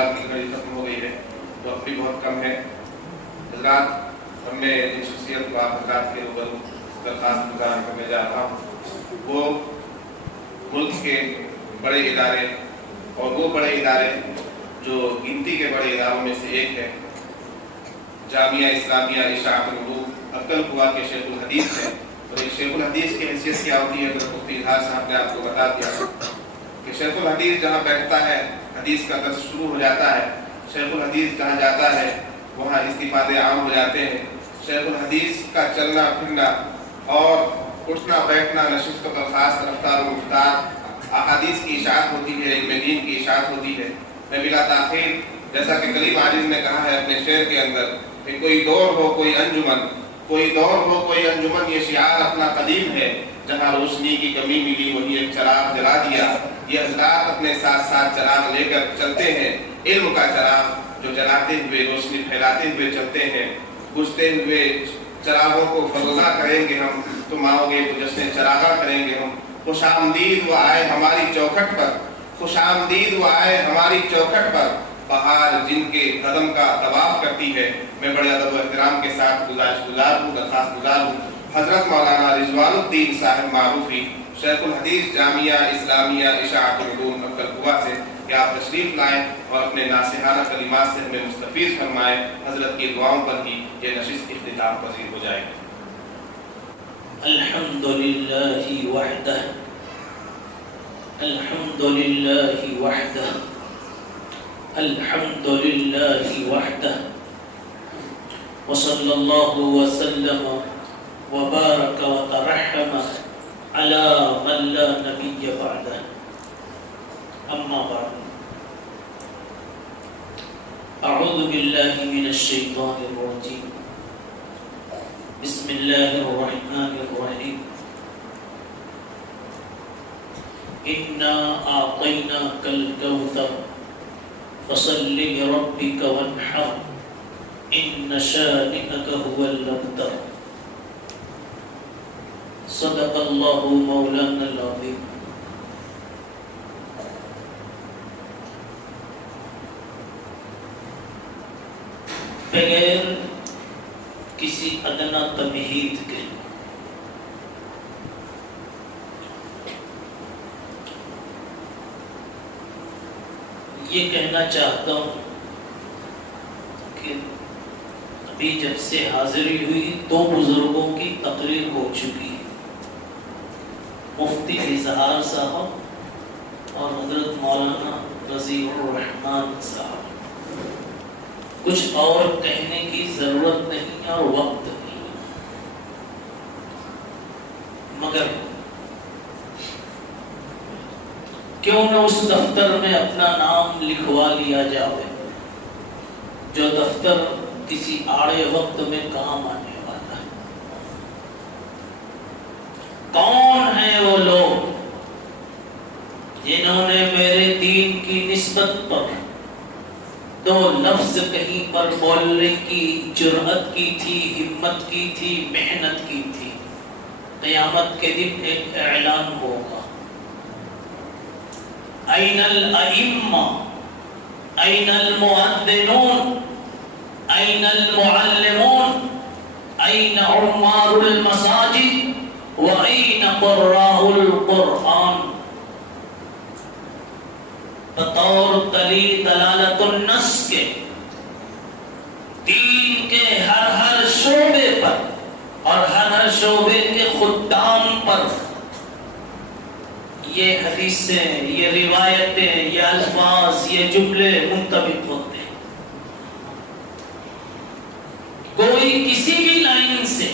اعتبار کی گھڑی ختم ہو گئی ہے، وقت بھی بہت کم ہے۔ حضرات، ہم نے جن شخصیت کو آپ حضرات کے روبرو درخواست گزار کرنے جا رہا ہوں وہ ملک کے بڑے ادارے اور وہ بڑے ادارے جو گنتی کے بڑے اداروں میں سے ایک ہے، جامعہ اسلامیہ اشاعت العلوم عقل قوا کے شیخ الحدیث ہے۔ اور ایک شیخ الحدیث کی حیثیت کیا ہوتی ہے؟ تو مفتی اظہار صاحب نے آپ کو بتا دیا کہ شیخ الحدیث جہاں بیٹھتا ہے حدیث کا درس شروع ہو جاتا ہے، شیخ الحدیث جہاں جاتا ہے وہاں استفادے عام ہو جاتے ہیں۔ شیخ الحدیث کا چلنا پھرنا اور اٹھنا بیٹھنا، نشست و برخاست، رفتار و گفتار احادیث کی اشاعت ہوتی ہے، علم دین کی اشاعت ہوتی ہے۔ میں بلا تاخیر، جیسا کہ کلیم عاجز نے کہا ہے اپنے شعر کے اندر کہ کوئی دور ہو کوئی انجمن، کوئی دور ہو کوئی انجمن، یہ شعار اپنا قدیم ہے، جہاں روشنی کی کمی ملی وہی ایک چراغ جلا دیا۔ یہ حضرات اپنے ساتھ ساتھ چراغ لے کر چلتے ہیں، علم کا چراغ جو جلاتے ہوئے روشنی پھیلاتے ہوئے چلتے ہیں۔ بجھتے ہوئے چراغوں کو فروزاں کریں گے ہم، تم آؤ گے تو جشن چراغاں کریں گے ہم۔ خوش آمدید وہ آئے ہماری چوکھٹ پر، خوش آمدید وہ آئے ہماری چوکھٹ پر، بہار جن کے قدم کا طواف کرتی ہے۔ میں بڑے ادب و احترام کے ساتھ گزارش گزار ہوں، درخواست گزار ہوں حضرت مولانا رضوان الدین صاحب معروفی شیخ الحدیث جامعہ اسلامیہ اشاعت العلوم عقل قوا سے کہ آپ تشریف لائیں اور اپنے ناصحانہ کلمات سے ہمیں مستفیض فرمائیں۔ حضرت کی دعاؤں پر ہی یہ نشست اختتام پذیر ہو جائے۔ الحمد للہ وحدہ، الحمد للہ وحدہ، الحمد للہ وحدہ، وصلی اللہ وسلم وبارک وترحم علی من لا نبی بعدہ، اما بعد، اعوذ باللہ من الشیطان الرجیم، بسم اللہ الرحمن الرحیم، انا اعطیناک الکوثر فصل لربک وانحر ان شانئک هو الابتر، صدق اللہ مولانا العظیم۔ بغیر کسی ادنا تمہید کے یہ کہنا چاہتا ہوں کہ ابھی جب سے حاضری ہوئی دو بزرگوں کی تقریر ہو چکی ہے، مفتی اظہار صاحب اور حضرت مولانا رضی الرحمن صاحب۔ کچھ اور کہنے کی ضرورت نہیں اور وقت نہیں، مگر کیوں نہ اس دفتر میں اپنا نام لکھوا لیا جائے جو دفتر کسی آڑے وقت میں کام آنے والا ہے۔ کون ہیں وہ لوگ جنہوں نے میرے دین کی نسبت پر دو لفظ کہیں پر بولنے کی جرأت کی تھی، ہمت کی تھی، محنت کی تھی؟ قیامت کے دن ایک اعلان ہوگا، این الائمہ، این المؤذنون، این المعلمون، این عمار المساجد وَأَيْنَ قُرَّاءُ الْقُرْآنِ۔ بطور دلالت النص کے دین کے ہر شعبے پر اور ہر شعبے کے خدام پر یہ حدیثیں، یہ روایتیں، یہ الفاظ، یہ جملے منطبق ہوتے ہیں۔ کوئی کسی بھی لائن سے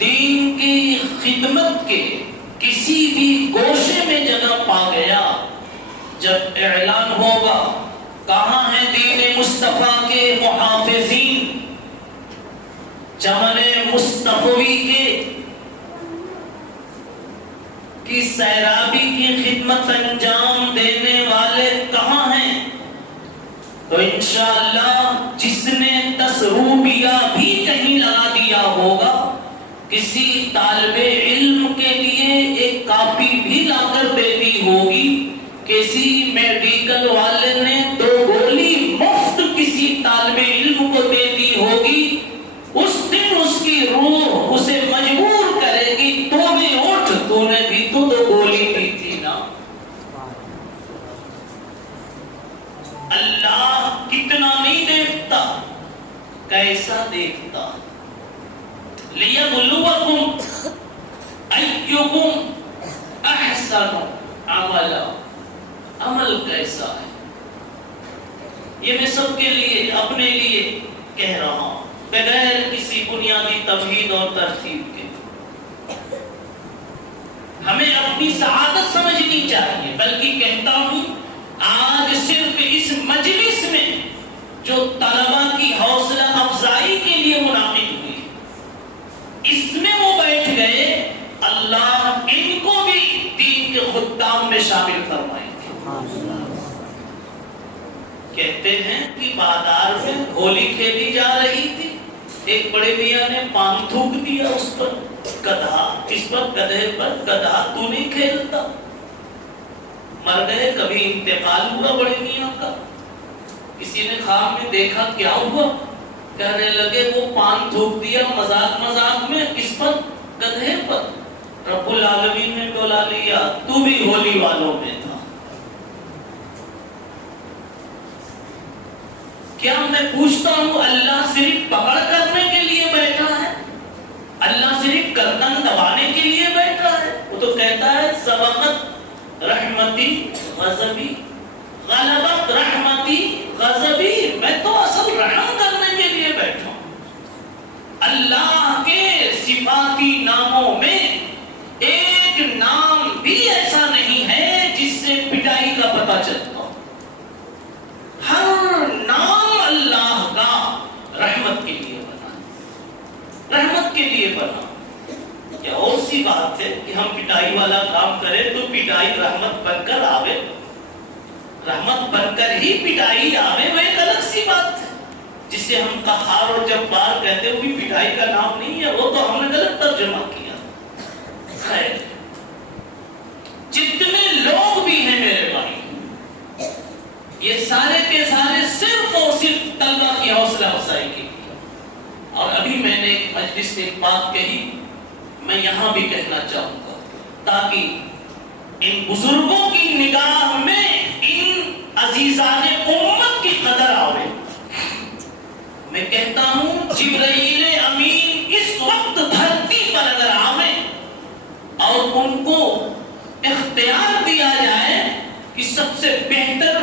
دین کی خدمت کے کسی بھی گوشے میں جگہ پا گیا، جب اعلان ہوگا کہاں ہیں دین مصطفیٰ کے محافظین، چمن مصطفی کی سیرابی کی خدمت انجام دینے والے کہاں ہیں، تو انشاءاللہ جس نے 10 روپیہ بھی کہیں لگا دیا ہوگا، کسی طالب علم کے لیے ایک کاپی بھی لا کر دے دی ہوگی، کسی میڈیکل والے اللہ کتنا نہیں دیکھتا، کیسا دیکھتا. لِيَبْلُوَكُمْ أَيُّكُمْ أَحْسَنُ عَمَلًا. عمل کیسا ہے یہ میں سب کے لیے اپنے لیے کہہ رہا ہوں بغیر کسی بنیادی تمہید اور ترتیب کے. ہمیں اپنی سعادت سمجھنی چاہیے، بلکہ کہتا ہوں آج صرف اس مجلس میں جو طلبہ کی حوصلہ افزائی کے لیے منعقد ہوئی، اس میں وہ بیٹھ گئے، اللہ ان کو بھی دین کے خدام میں شامل فرمائے. کہتے ہیں کہ بازار میں ہولی کھیلی جا رہی تھی، ایک بڑے میاں نے پان تھوک دیا اس پر، گدھا اس پر، گدھے پر، گدھا تو نہیں کھیلتا. مر گئے. کبھی انتقال ہوا بڑے میاں کا، کسی نے خواب میں دیکھا کیا ہوا، کہنے لگے وہ پان تھوک دیا مذاق مذاق میں، کس پر؟ گدھے پر. رب العالمین نے ڈولا لیا، تو بھی ہولی والوں میں تھا. کیا میں پوچھتا ہوں اللہ صرف پکڑ کرنے کے لیے بیٹھا ہے؟ اللہ صرف گردن دبانے کے لیے بیٹھا ہے؟ وہ تو کہتا ہے سبقت رحمتی غضبی، غلبت رحمتی غضبی. میں تو اصل رحم کرنے کے لیے بیٹھا ہوں. اللہ کے صفاتی ناموں میں ایک نام بھی ایسا نہیں ہے جس سے پٹائی کا پتہ چلتا. ہر نام اللہ کا رحمت کے لیے بنا، رحمت کے لیے بنا. کیا اور سی بات ہے کہ ہم پٹائی والا کام کریں تو پٹائی رحمت بن کر آوے، رحمت بن کر ہی پٹائی آوے، وہ ایک الگ سی بات ہے. جسے ہم قہار اور جبار کہتے ہیں وہ بھی پٹائی کا نام نہیں ہے، وہ تو ہم نے غلط ترجمہ کیا. خیر، جتنے لوگ بھی ہیں میرے بھائی، یہ سارے کے سارے صرف اور صرف طلبہ کی حوصلہ افزائی کے لیے. اور ابھی میں نے ایک مجلس سے ایک بات کہی، میں یہاں بھی کہنا چاہوں گا تاکہ ان بزرگوں کی نگاہ میں ان عزیزان امت کی قدر آوے. میں کہتا ہوں جبرائیل امین اس وقت دھرتی پر اگر آوے اور ان کو اختیار دیا جائے کہ سب سے بہتر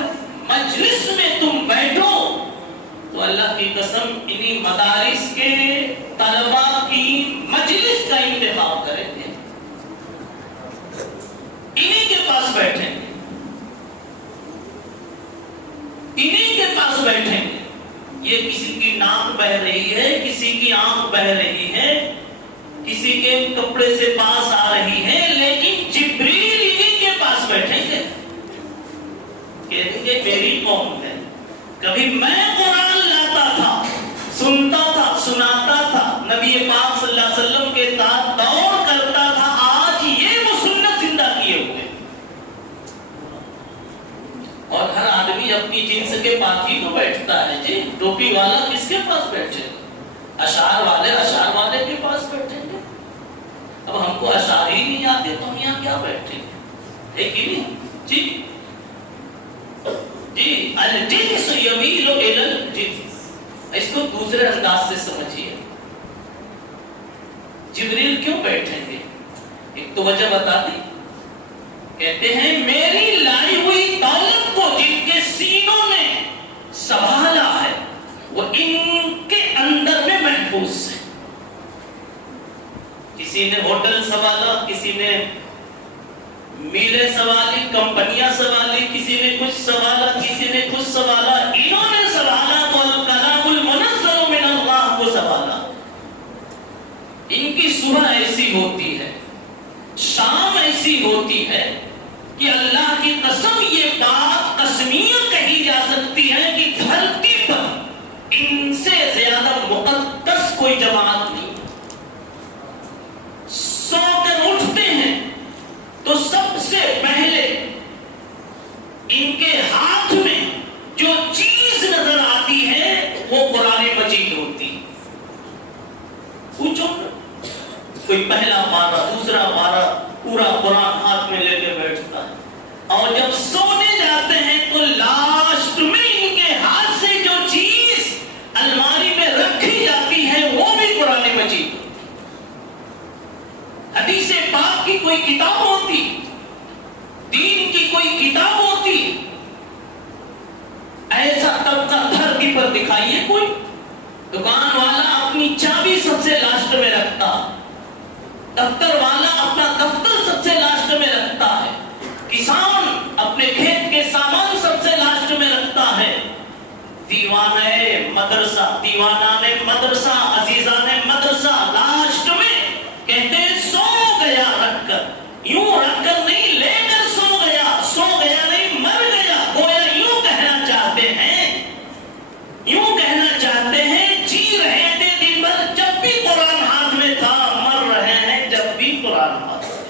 مجلس میں تم بیٹھو، تو اللہ کی قسم انہی مدارس کے طلباء کی مجلس کا انتخاب کریں گے، انہی کے پاس بیٹھیں گے، انہی کے پاس بیٹھیں گے. یہ کسی کی ناک بہ رہی ہے، کسی کی آنکھ بہ رہی ہے، کسی کے کپڑے سے پاس آ رہی ہے، لیکن جبریل انہی کے پاس بیٹھیں گے. کہتے ہیں میری قوم ہے. کبھی میں قرآن لاتا تھا، سنتا تھا، سناتا تھا، نبی پاک صلی اللہ علیہ وسلم کے ساتھ دور کرتا تھا، آج یہ وہ سنت زندہ کیے ہوئے. اور ہر آدمی اپنی جنس کے پاکی کو بیٹھتا ہے. جی ٹوپی والا کس کے پاس بیٹھے؟ اشعار والے اشعار والے کے پاس بیٹھیں گے. اب ہم کو اشعار ہی نہیں آتے تو ہم یہاں کیا بیٹھیں گے؟ ایک ہی نہیں. جی جی الجنس یمیل الی الجنس. اس کو دوسرے انداز سے سمجھیے. جبریل کیوں بیٹھیں گے؟ ایک تو وجہ بتا دی. کہتے ہیں میری لائی ہوئی دولت کو جن کے سینوں نے سنبھالا ہے وہ ان کے اندر میں محفوظ ہے. کسی نے ہوٹل سنبھالا، کسی نے میلیں سنبھالی، کمپنیاں سنبھالی، کسی نے کچھ سنبھالا، کسی نے کچھ سنبھالا. انہوں نے سنبھالا تو الکلام المنزل من اللہ کو سنبھالا. ان کی صبح ایسی ہوتی ہے، شام ایسی ہوتی ہے کہ اللہ کی قسم یہ بات قسمیہ کہی جا سکتی ہے کہ دھرتی پر ان سے زیادہ مقدس کوئی جماعت نہیں. سو کر اٹھتے ہیں تو سب سے پہلے ان کے ہاتھ میں جو چیز نظر آتی ہے وہ قرآن مجید ہوتی. پوچھو کوئی پہلا پارہ، دوسرا پارہ، پورا قرآن ہاتھ میں لے کے بیٹھتا ہے، اور جب سونے جاتے ہیں تو لاسٹ میں بتائیے کوئی؟ دکان والا اپنی چابی سب سے لاسٹ میں رکھتا، دفتر والا اپنا دفتر سب سے لاسٹ میں رکھتا ہے، کسان اپنے کھیت کے سامان سب سے لاسٹ میں رکھتا ہے، دیوانہ مدرسہ عزیزان مدرسہ لاسٹ میں کہتے ہیں سو گیا رکھ کر، یوں رکھ کر نہیں، لے کر سو گیا نہیں، مر گیا، گویا یوں کہنا چاہتے ہیں جی رہے تھے دن بھر جب بھی قرآن ہاتھ میں تھا، مر رہے ہیں جب بھی قرآن ہاتھ میں۔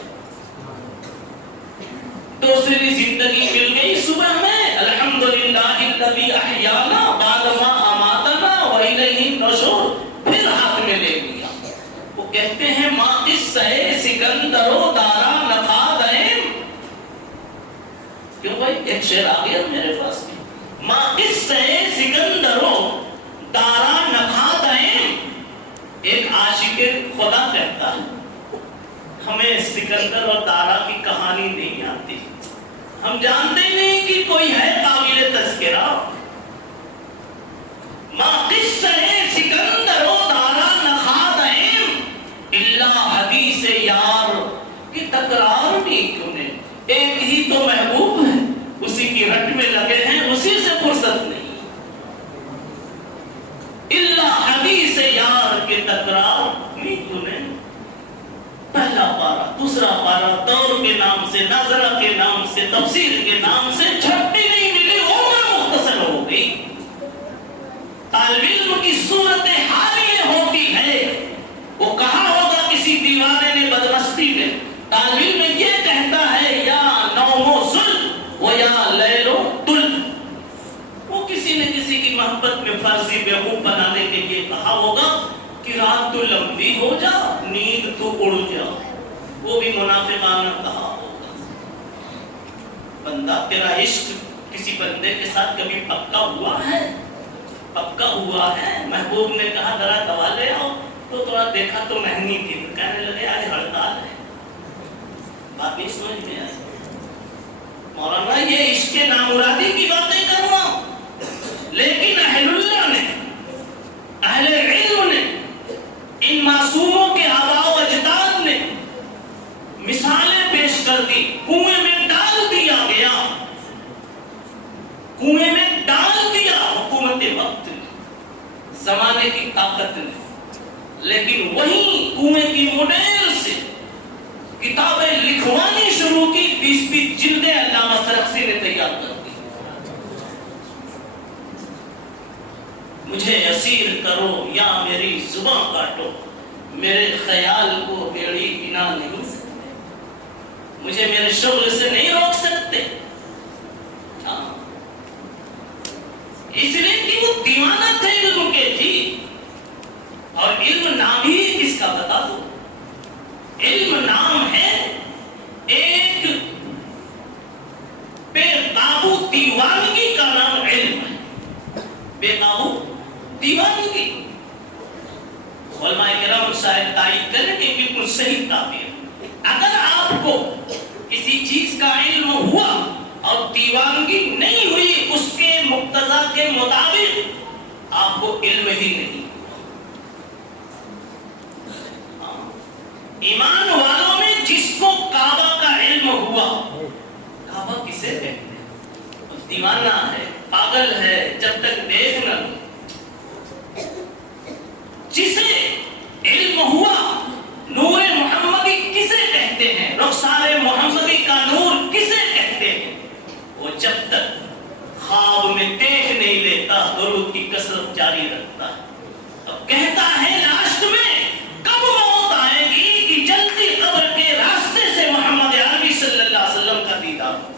دوسری زندگی مل گئی صبح میں، الحمدللہ الذی احیانا بعد ما اماتنا والیہ النشور، پھر ہاتھ میں لے لیا۔ وہ کہتے ہیں ما قصہ سکندر و دارا نخادیم، کیوں بھائی ایک شعر آ گیا میرے پاس میں، ما قصہ سکندر و دارا نخادیم، ایک عاشق خدا کہتا ہے ہمیں سکندر اور دارا کی کہانی نہیں آتی، ہم جانتے نہیں کہ کوئی ہے قابل تذکرہ۔ ما قصہ سکندر و دارا نخادیم الا حدیث یار کی تکرار نہیں کیوں نے، ایک ہی تو محبوب ہے، اسی کی رٹ میں لگے ہیں، اسی سے فرصت نہیں، الا حدیث یار کی تکرار نہیں کیوں نے۔ پہلا پارا، دوسرا پارا، دور کے نام سے، نظرہ کے نام سے، تفسیر کے نام سے چھٹی نہیں ملی، عمر مختصر ہو گئی۔ طالب علم کی صورت حال یہ ہوتی ہے، وہ کہا ہوگا کسی دیوانے نے بدمستی میں، طالب علم یہ کہتا ہے یا نوم و ظلم و یا لیل و طل، وہ کسی نے کسی کی محبت میں فرضی بیوقوف بنانے کے لیے کہا ہوگا کہ رات تو لمبی ہو جا، نیند تو اڑ جا، وہ بھی منافقانہ کہا ہوگا۔ بندہ تیرا عشق کسی بندے کے ساتھ کبھی پکا ہوا ہے؟ پکا ہوا ہے؟ محبوب نے کہا ذرا دوا لے آؤ، تو تھوڑا دیکھا تو مہنگی تھی، کہنے لگے آج ہڑتال ہے۔ بات نہیں سمجھ میں آئی؟ مولانا یہ عشق نامرادی کی باتیں کر رہا ہوں، لیکن اہل اللہ نے، اہل علم نے، ان معصوموں کے آباء و اجداد نے مثالیں پیش کر دی، کنویں میں ڈال دیا گیا، کنویں میں ڈال دیا حکومت وقت نے، زمانے کی طاقت نے، لیکن وہیں کنویں کی مڈیر سے کتابیں لکھوانی شروع کی، 20 جلدیں علامہ سرخسی نے تیار کر دی۔ مجھے اسیر کرو یا میری زباں کاٹو، میرے خیال کو بیڑی بنا نہیں سکتے، مجھے میرے شغل سے نہیں روک سکتے۔ اس لیے کہ وہ دیوانہ تھے علم کے جی، اور علم نام ہی کس کا بتا دو؟ علم نام ہے ایک بے قابو دیوانگی کا نام علم ہے، بے قابو دیوانگی۔ علماء کرام شاید تائید کریں کہ بالکل صحیح تعبیر۔ اگر آپ کو کسی چیز کا علم ہوا اور دیوانگی نہیں ہوئی اس کے مقتضا کے مطابق، آپ کو علم ہی نہیں۔ ایمان والوں میں جس کو کعبہ کا علم ہوا، کعبہ کسے کہتے ہیں؟ دیوانہ ہے، پاگل ہے، جب تک دیکھ نہ لو۔ جسے علم ہوا نور محمدی کسے کہتے ہیں، رخسار محمدی کا نور کسے کہتے ہیں، وہ جب تک خواب میں دیکھ نہیں لیتا درود کی کثرت جاری رکھتا ہے، اب کہتا ہے لاسٹ میں کب موت آئے گی کہ جلدی قبر کے راستے سے محمد عربی صلی اللہ علیہ وسلم کا دیدار ہو۔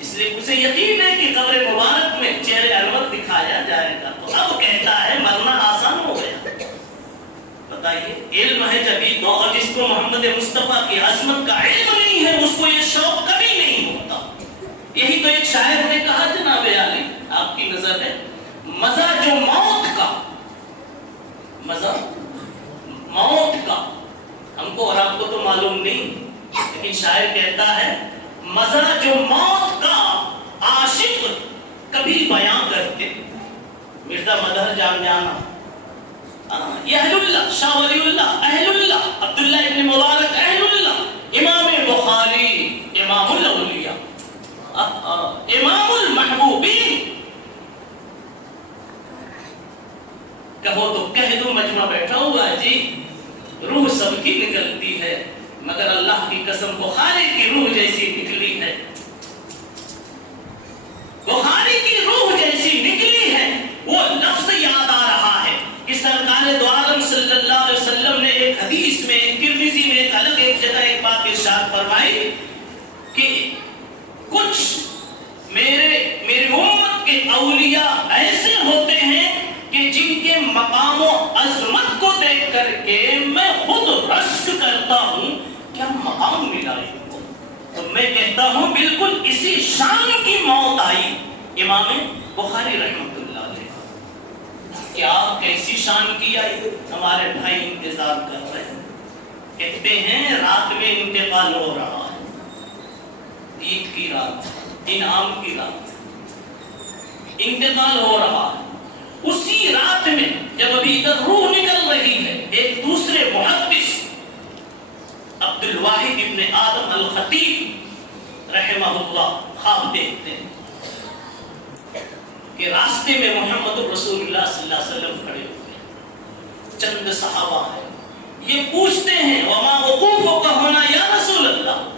اس لیے اسے یقین ہے کہ قبر مبارک میں چہرے انور دکھایا جائے گا، تو اب کہتا ہے مرنا آسان ہو گیا۔ بتائیے علم ہے جبھی تو، اور جس کو محمد مصطفیٰ کی عظمت کا علم نہیں ہے اس کو یہ شوق کبھی نہیں ہوتا۔ یہی تو ایک شاعر نے کہا جناب عالی، آپ کی نظر ہے، مزہ جو موت کا، مزہ موت کا، ہم کو اور آپ کو تو معلوم نہیں، لیکن شاعر کہتا ہے مزہ جو موت کا عاشق کبھی بیان کر کا مدہر جان جانا. یہ اہل اللہ، شاہ ولی اللہ اہل اللہ، عبداللہ ابن مبارک اہل اللہ، امام بخاری امام الاولیاء، امام المحبوبین. کہو تو کہہ دو مجمع بیٹھا ہوا ہے جی، روح سب کی نکلتی ہے مگر اللہ کی قسم بخاری کی روح جیسی نکلی ہے، بخاری کی روح جیسی نکلی ہے. وہ لفظ یاد آ رہا ہے کہ سرکار دو عالم صلی اللہ علیہ وسلم نے ایک حدیث میں، ترمذی میں ایک الگ ایک جگہ ایک بات ارشاد فرمائی کہ کچھ میری امت کے اولیاء ایسے ہوتے ہیں کہ جن کے مقام و عظمت کو دیکھ کر کے میں خود رشک کرتا ہوں، کیا مقام ملا ہے. تو میں کہتا ہوں بالکل اسی شان کی موت آئی امام بخاری رحمۃ اللہ علیہ. کیا کیسی شان کی آئی؟ ہمارے بھائی انتظار کر رہے ہیں، کہتے ہیں رات میں انتقال ہو رہا ہے، عید کی رات، انعام کی رات، انتقال ہو رہا ہے. اسی رات میں جب ابھی ادھر روح نکل رہی ہے، ایک دوسرے محدث عبد الواحد ابن آدم الخطیب رحمہ اللہ خواب دیکھتے ہیں کہ راستے میں محمد رسول اللہ صلی اللہ علیہ وسلم کھڑے ہوئے ہیں، چند صحابہ ہیں. یہ پوچھتے ہیں وما وقوفک ہونا یا رسول اللہ،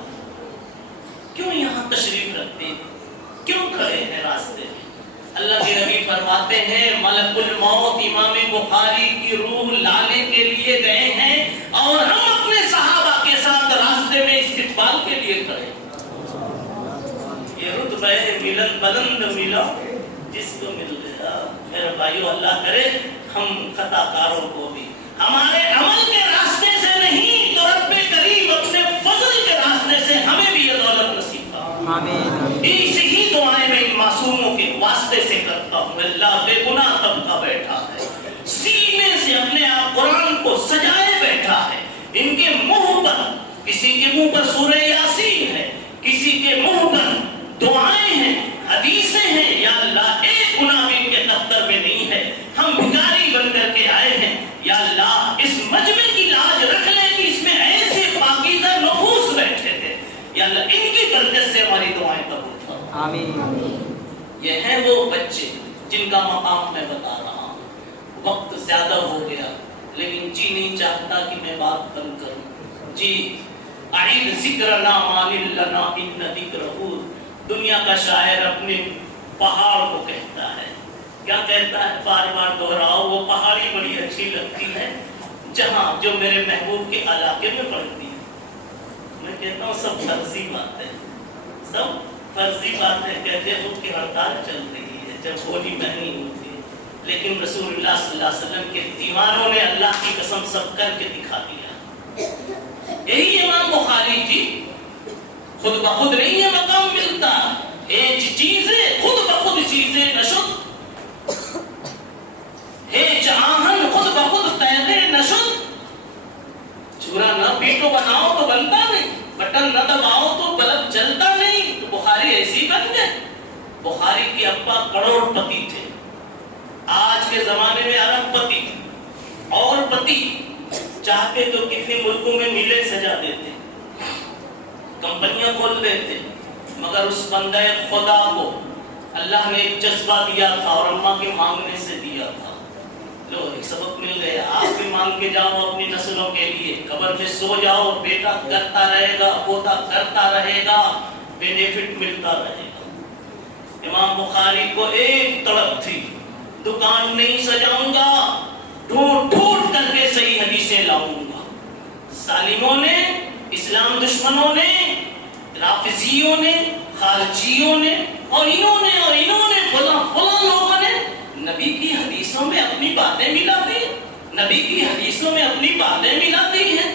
کیوں یہاں تشریف رکھتے ہیں، کیوں کھڑے ہیں راستے میں؟ اللہ کے نبی فرماتے ہیں ملک الموت امام بخاری کی روح لانے کے لیے گئے ہیں اور ہم اپنے صحابہ کے ساتھ راستے میں استقبال کے لیے کھڑے. یہ رتبہ ملن بلند ملا جس کو مل گیا. میرے بھائیو اللہ کرے ہم خطا کاروں کو بھی ہمارے عمل کے راستے سے نہیں تو رب کریم اپنے فضل کے راستے سے ہمیں بھی یہ دولت نصیب فرمائے. آمین. اسی دعائیں میں ان معصوموں کے واسطے سے کرتا ہوں. اللہ بے گناہ طبقہ بیٹھا ہے، سینے سے اپنے آپ قرآن کو سجائے بیٹھا ہے. ان کے منہ پر، کسی کے منہ پر سورہ یاسین ہے، کسی کے منہ پر دعائیں ہیں، حدیثیں ہیں. یا اللہ ایک گناہ بھی ان کے دفتر میں نہیں ہے. ہم بھکاری بن کر کے آئے ہیں. یا اللہ اس مجمع کی لاج رکھ لے کہ اس میں ایسے پاکیزہ نفوس بیٹھے تھے. یا اللہ ان کی برکت سے ہماری دعائیں قبول فرما. آمین. یہ ہیں وہ بچے جن کا مقام میں بتا رہا ہوں. وقت زیادہ ہو گیا لیکن جی نہیں چاہتا کہ میں بات بند کروں. جی اعید ذکرنا مان لنا ان ذکرہ. دنیا کا شاعر اپنے پہاڑ کو کہتا ہے، کیا کہتا ہے؟ بار بار دہراؤ. وہ پہاڑی بڑی اچھی لگتی ہے جہاں جو میرے محبوب کے علاقے میں پڑتی ہے. میں کہتا ہوں سب فرضی بات ہے، سب فرضی بات ہے. کہتے ہیں کہ ہڑتال چل رہی ہے جب ہولی نہیں ہوتی ہے، لیکن رسول اللہ صلی اللہ علیہ وسلم کے دیوانوں نے اللہ کی قسم سب کر کے دکھا دیا. یہی امام بخاری جی خود بخود نہیں یہ مقام ملتا. ایک چیزیں خود بخود چیزیں نشد ہے جہاں خود بخود تیرے نشد. چورا نہ پیٹو بناؤ تو بنتا نہیں، بٹن نہ دباؤ تو بلب جلتا نہیں. تو بخاری ایسی بن گئے. بخاری کے ابا کروڑ پتی تھے، آج کے زمانے میں ارب پتی اور پتی چاہتے تو کسی ملکوں میں میلے سجا دیتے، کمپنیاں کھول دیتے، مگر اس بندہ خدا کو اللہ نے ایک جذبہ دیا تھا اور اماں کے مانگنے سے دیا تھا. لو ایک سبق مل گیا. آپ بھی مانگ کے جاؤ اپنی نسلوں کے لیے، قبر میں سو جاؤ، بیٹا کرتا رہے گا، پوتا کرتا رہے گا، بینیفٹ ملتا رہے گا. امام بخاری کو ایک تڑپ تھی، دکان نہیں سجاؤں گا، ڈھونڈ ڈھونڈ کر کے صحیح حدیثیں لاؤں گا. ظالموں نے، اسلام دشمنوں نے، رافضیوں نے، خارجیوں نے اور انہوں نے فلاں لوگوں نے نبی کی حدیثوں میں اپنی باتیں ملا دی. نبی کی حدیثوں میں اپنی باتیں ملا دی ہیں.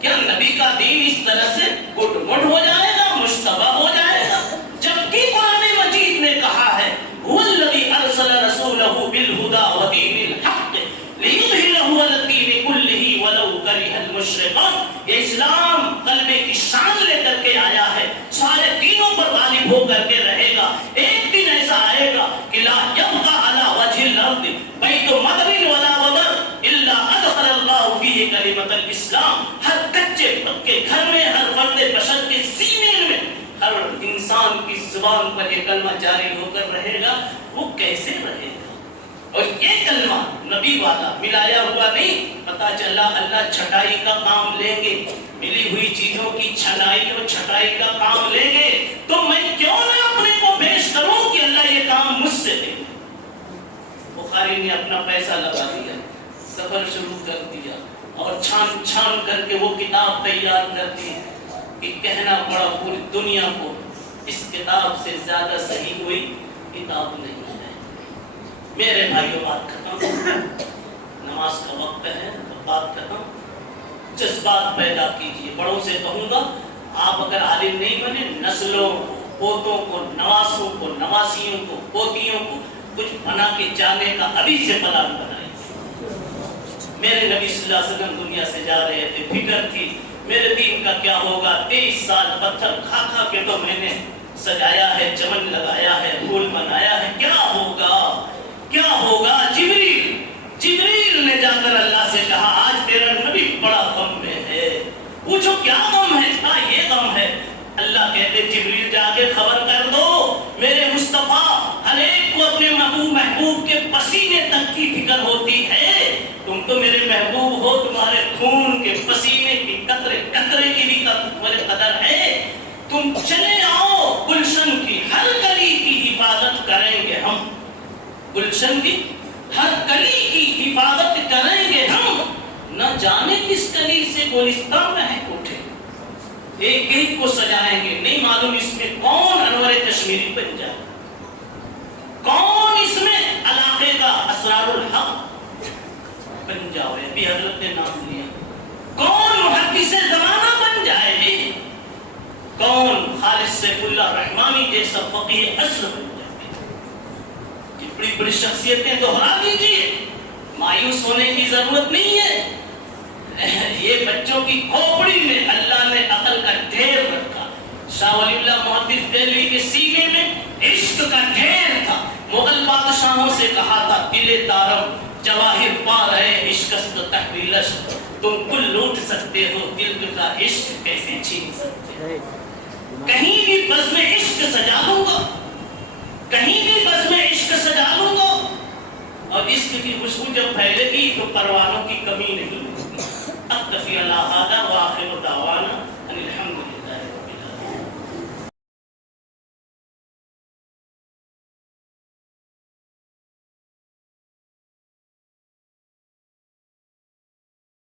کیا نبی کا دین اس طرح سے گٹ مٹ ہو جائے گا، مشتبہ ہو جائے گا؟ جبکہ قرآن مجید نے کہا ہے وَالَّذِي أَرْسَلَ رَسُولَهُ بِالْهُدَى وَدِينِ الْحَقِّ لِيُظْهِرَهُ عَلَى الدِّينِ كُلِّهِ وَلَوْ كَرِهَ الْمُشْرِكُونَ. یہ اسلام کلمے کی شان لے کر کے آیا ہے، سارے دینوں پر غالب ہو کر کے رہے گا. ایک دن ایسا آئے گا کہ لا يبقى على وجه الارض زبان پر یہ کلمہ جاری ہو کر رہے گا وہ کیسے رہے گا؟ اور یہ کلمہ نبی والا ملایا ہوا نہیں، پتا چلا اللہ چھٹائی کا کام لیں گے، ملی ہوئی چیزوں کی چھنائی اور چھٹائی کا کام لیں گے، تو میں کیوں نہ اپنے کو پیش کروں کہ اللہ یہ کام مجھ سے دے۔ بخاری نے اپنا پیسہ لگا دیا، سفر شروع کر دیا اور چھان چھان کر کے وہ کتاب تیار کر دی کہ کہنا پڑا پوری دنیا کو اس کتاب سے زیادہ صحیح کوئی کتاب نہیں ہے۔ میرے بھائیوں بات ختم، نماز کا وقت ہے، بات ختم۔ جذبات پیدا کیجئے۔ بڑوں سے کہوں گا آپ اگر عالم نہیں بنے، نسلوں کو، پوتوں کو، نواسوں کو، نواسیوں کو، پوتیوں کو کچھ بنا کے جانے کا ابھی سے پلان بنائیں۔ میرے نبی صلی اللہ علیہ وسلم دنیا سے جا رہے تھے، فکر تھی میرے دین کا کیا ہوگا۔ 23 سال پتھر کھا کھا کے تو میں نے سجایا ہے، چمن لگایا ہے، پھول بنایا ہے، کیا ہوگا کیا ہوگا؟ جبریل نے جا کر اللہ سے کہا آج تیرا نبی بڑا غم میں ہے، پوچھو کیا غم ہے؟ کہا یہ غم ہے۔ اللہ کہتے جبریل جا کے خبر کر دو میرے مصطفیٰ ہر ایک کو اپنے محبوب کے پسینے تک کی فکر ہوتی ہے، تم تو میرے محبوب ہو، تمہارے خون کے پسینے کی قطرے قطرے کی بھی قدر ہے، تم چلے آؤ، گلشن کی ہر کلی کی حفاظت کریں گے ہم، گلشن کی ہر کلی کی حفاظت کریں گے ہم، نہ جانے کس کلی سے گلستان مہک اٹھے، ایک ایک کو سجائیں گے، نہیں معلوم اس میں کون انور کشمیری بن جائے، کون اس میں علاقے کا اسرار الحق بن جائے، ابھی حضرت نے نام لیا، کون محدث زمانہ بن جائے، کون خالد سیف اللہ رحمانی جیسا فقیہ عصر بن جائے۔ بڑی بڑی شخصیتیں دہرا دیجئے، مایوس ہونے کی ضرورت نہیں ہے، یہ بچوں کی کھوپڑی میں اللہ نے عقل کا ڈھیر رکھا۔ شاہ ولی اللہ محدث دہلوی کے سینے میں عشق کا ڈھیر تھا، مغل بادشاہوں سے کہا تھا دل دارم جواہر پا رہے عشق تحویلش، تم کل لوٹ سکتے ہو دل کا عشق کیسے چھین سکتے ہو، کہیں بھی بس میں عشق سجا لوں گا، کہیں بھی بس میں عشق سجا لوں گا، اور عشق کی خوشبو جب پھیلے گی تو پروانوں کی کمی نہیں ہوگی۔ اکتفی اللہ ھذا